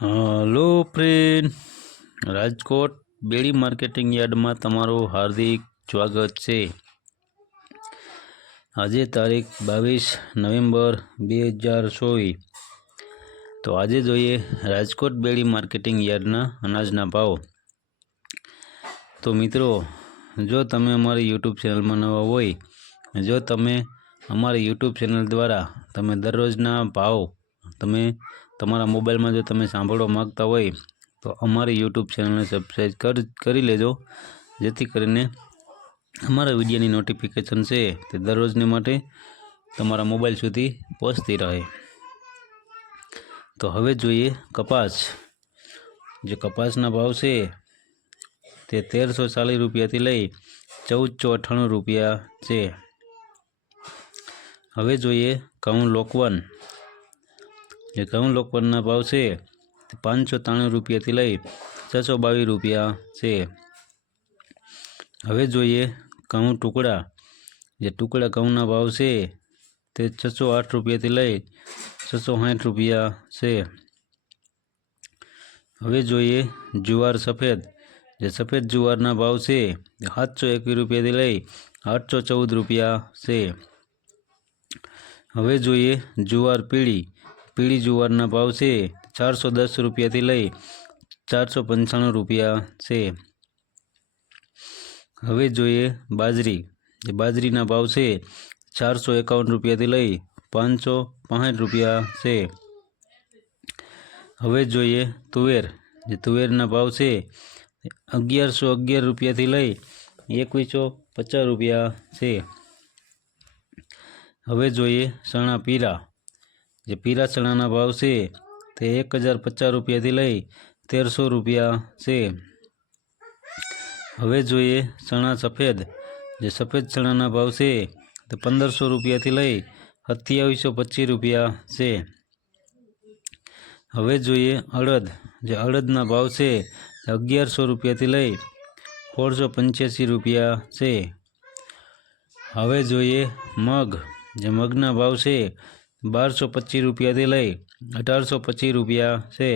Hello friend, Rajkot બેડી marketing યાર્ડમાં તમારું હાર્દિક સ્વાગત છે। આજે તારીખ 22 નવેમ્બર 2024। તો આજે જોઈએ રાજકોટ બેડી માર્કેટિંગ યાર્ડના અનાજના ભાવ। તો મિત્રો, જો તમે અમારી યુટ્યુબ ચેનલમાં નવા હોય, જો તમે અમારી યુટ્યુબ ચેનલ દ્વારા તમે દરરોજના ભાવ તમે તમારા મોબાઈલમાં જો તમે સાંભળવા માગતા હોય તો અમારી યુટ્યુબ ચેનલને સબસ્ક્રાઈબ કરી લેજો, જેથી કરીને અમારા વિડીયોની નોટિફિકેશન છે તે દરરોજને માટે તમારા મોબાઈલ સુધી પહોંચતી રહે। તો હવે જોઈએ કપાસ। જે કપાસના ભાવ છે તે 1340 રૂપિયાથી લઈ 1498 રૂપિયા છે। હવે જોઈએ ઘઉં લોકવન। જે ઘઉં લોકવનના ભાવ છે તે 593 રૂપિયાથી લઈ 622 રૂપિયા છે। હવે જોઈએ ઘઉં ટુકડા। જે ટુકડા ઘઉંના ભાવ છે તે 608 રૂપિયાથી લઈ 660 રૂપિયા છે। હવે જોઈએ જુવાર સફેદ। જે સફેદ જુવારના ભાવ છે 721 રૂપિયાથી લઈ 814 રૂપિયા છે। હવે જોઈએ જુવાર પીળી। પીળી જુવારના ભાવ છે 410 રૂપિયાથી લઈ 495 રૂપિયા છે। હવે જોઈએ બાજરી। જે બાજરીના ભાવ છે 451 રૂપિયાથી લઈ 565 રૂપિયા છે। હવે જોઈએ તુવેર। જે તુવેરના ભાવ છે 1111 રૂપિયાથી લઈ 2150 રૂપિયા છે। હવે જોઈએ ચણા પીરા। જે પીરા ચણાના ભાવ છે તે 1050 રૂપિયાથી લઈ 1300 રૂપિયા છે। હવે જોઈએ ચણા સફેદ। જે સફેદ ચણાના ભાવ છે તે 1500 રૂપિયાથી લઈ 2725 રૂપિયા છે। હવે જોઈએ અડદ। જે અડદના ભાવ છે 1100 રૂપિયાથી લઈ 1685 રૂપિયા છે। હવે જોઈએ મગ। જે મગના ભાવ છે 1225 રૂપિયાથી લઈ 1825 રૂપિયા છે।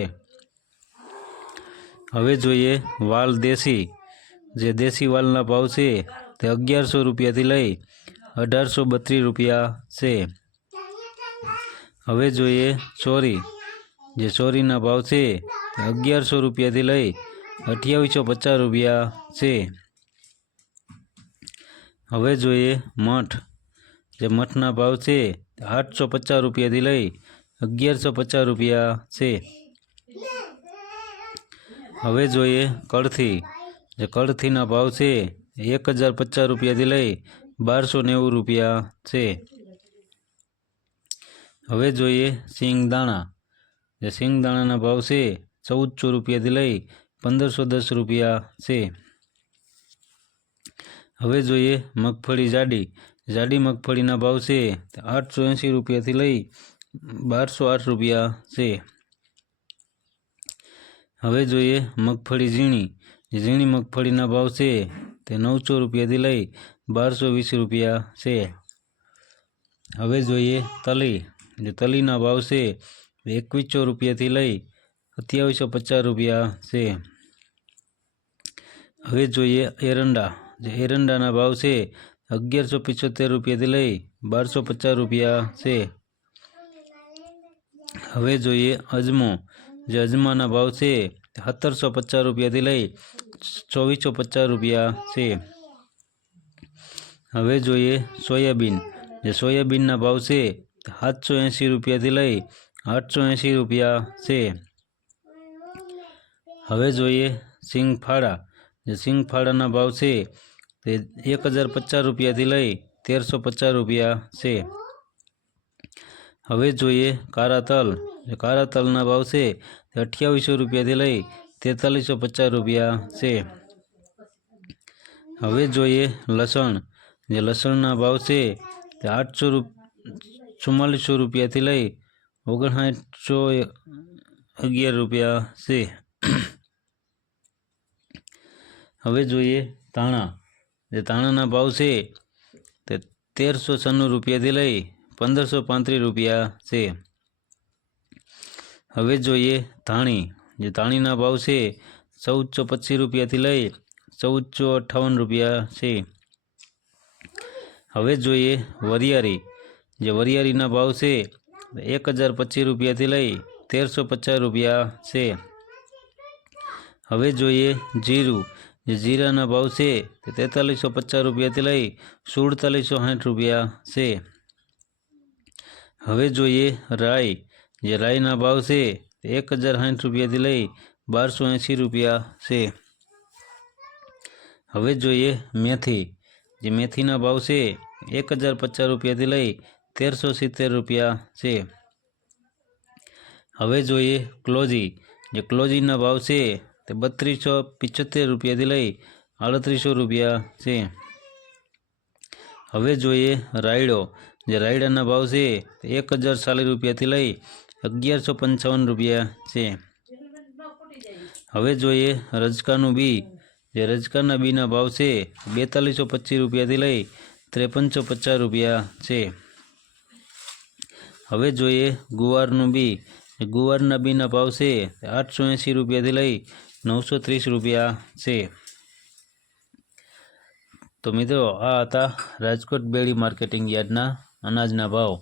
હવે જોઈએ વાલ દેશી। જે દેશી વાલના ભાવ છે તે 1100 રૂપિયાથી લઈ 1832 રૂપિયા છે। હવે જોઈએ ચોરી। જે ચોરીના ભાવ છે તે 1100 રૂપિયાથી લઈ 2850 રૂપિયા છે। હવે જોઈએ મઠ। જે મઠના ભાવ છે 850 રૂપિયાથી લઈ 1150 રૂપિયા છે। હવે જોઈએ કળથી। જે કળથીના ભાવ છે 1050 રૂપિયાથી લઈ 1290 રૂપિયા છે। હવે જોઈએ સિંગ દાણા। જે સિંગ દાણાના ભાવ છે 1400 રૂપિયાથી લઈ 1510 રૂપિયા છે। હવે જોઈએ મગફળી જાડી। જાડી મગફળીના ભાવ છે 880 રૂપિયાથી લઈ 1208 રૂપિયા છે। હવે જોઈએ મગફળી ઝીણી। ઝીણી મગફળીના ભાવ છે તે 900 રૂપિયાથી લઈ 1220 રૂપિયા છે। હવે જોઈએ તલી। જે તલીના ભાવ છે 2100 રૂપિયાથી લઈ 2750 રૂપિયા છે। હવે જોઈએ એરંડા। જે એરંડાના ભાવ છે 1175 રૂપિયાથી લઈ 1250 રૂપિયા છે। હવે જોઈએ અજમો। જે અજમાના ભાવ છે 1750 રૂપિયાથી લઈ 2450 રૂપિયા છે। હવે જોઈએ સોયાબીન। જે સોયાબીનના ભાવ છે 780 રૂપિયાથી લઈ 880 રૂપિયા છે। હવે જોઈએ સિંગફાળા। જે સિંગફાળાના ભાવ છે તે 1050 રૂપિયાથી લઈ 1350 રૂપિયા છે। હવે જોઈએ કાળા તલ। જે કાળા તલના ભાવ છે તે 2800 રૂપિયાથી લઈ 4350 રૂપિયા છે। હવે જોઈએ લસણ। જે લસણના ભાવ છે તે 4400 રૂપિયાથી લઈ 5911 રૂપિયા છે। હવે જોઈએ ધાણા। જે ધાણાના ભાવ છે તે 1396 રૂપિયાથી લઈ 1535 રૂપિયા છે। હવે જોઈએ ધાણી। જે ધાણીના ભાવ છે 1425 રૂપિયાથી લઈ 1458 રૂપિયા છે। હવે જોઈએ વરિયાળી, જે વરિયાળીના ભાવ છે 1025 રૂપિયાથી લઈ 1350 રૂપિયા છે। હવે જોઈએ જીરું, જે જીરાના ભાવ છે 4350 રૂપિયાથી લઈ 4760 રૂપિયા છે। હવે જોઈએ રાઈ, જે રાઈના ભાવ છે 1060 રૂપિયાથી લઈ 1280 રૂપિયા છે। હવે જોઈએ મેથી, જે મેથીના ભાવ છે 1050 રૂપિયાથી લઈ 1370 રૂપિયા છે। હવે જોઈએ ક્લોજી, જે ક્લોજીના ભાવ છે તે 3275 રૂપિયાથી લઈ 3800 રૂપિયા છે। હવે જોઈએ રાયડો, જે રાયડાના ભાવ છે 1040 રૂપિયાથી લઈ 1155 રૂપિયા છે। હવે જોઈએ રજકાનું બી, જે રજકાના બીના ભાવ છે 4225 રૂપિયાથી લઈ 5350 રૂપિયા છે। હવે જોઈએ ગુવારનું બી, ગુવારના બીના ભાવ છે 880 રૂપિયાથી લઈ 930 રૂપિયા છે। તો મિત્રો આ હતા રાજકોટ બેડી માર્કેટિંગ યાર્ડના અનાજના ભાવ।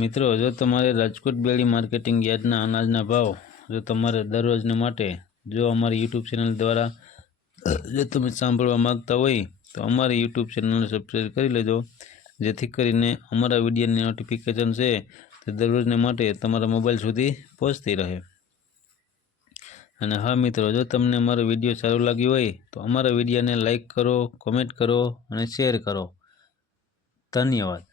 મિત્રો જો તમારે રાજકોટ બેડી માર્કેટિંગ યાર્ડના અનાજના ભાવ જો તમારે દરરોજને માટે જો અમારી યુટ્યુબ ચેનલ દ્વારા જો તમે સાંભળવા માગતા હોય તો અમારી યુટ્યુબ ચેનલને સબસ્ક્રાઈબ કરી લેજો, જેથી કરીને અમારા વિડીયોની નોટિફિકેશન છે તે દરરોજને માટે તમારા મોબાઈલ સુધી પહોંચતી રહે। અને હા મિત્રો, જો તમને અમારો વિડીયો સારો લાગ્યો હોય તો અમારા વિડીયોને લાઈક કરો, કોમેન્ટ કરો અને શેર કરો। ધન્યવાદ।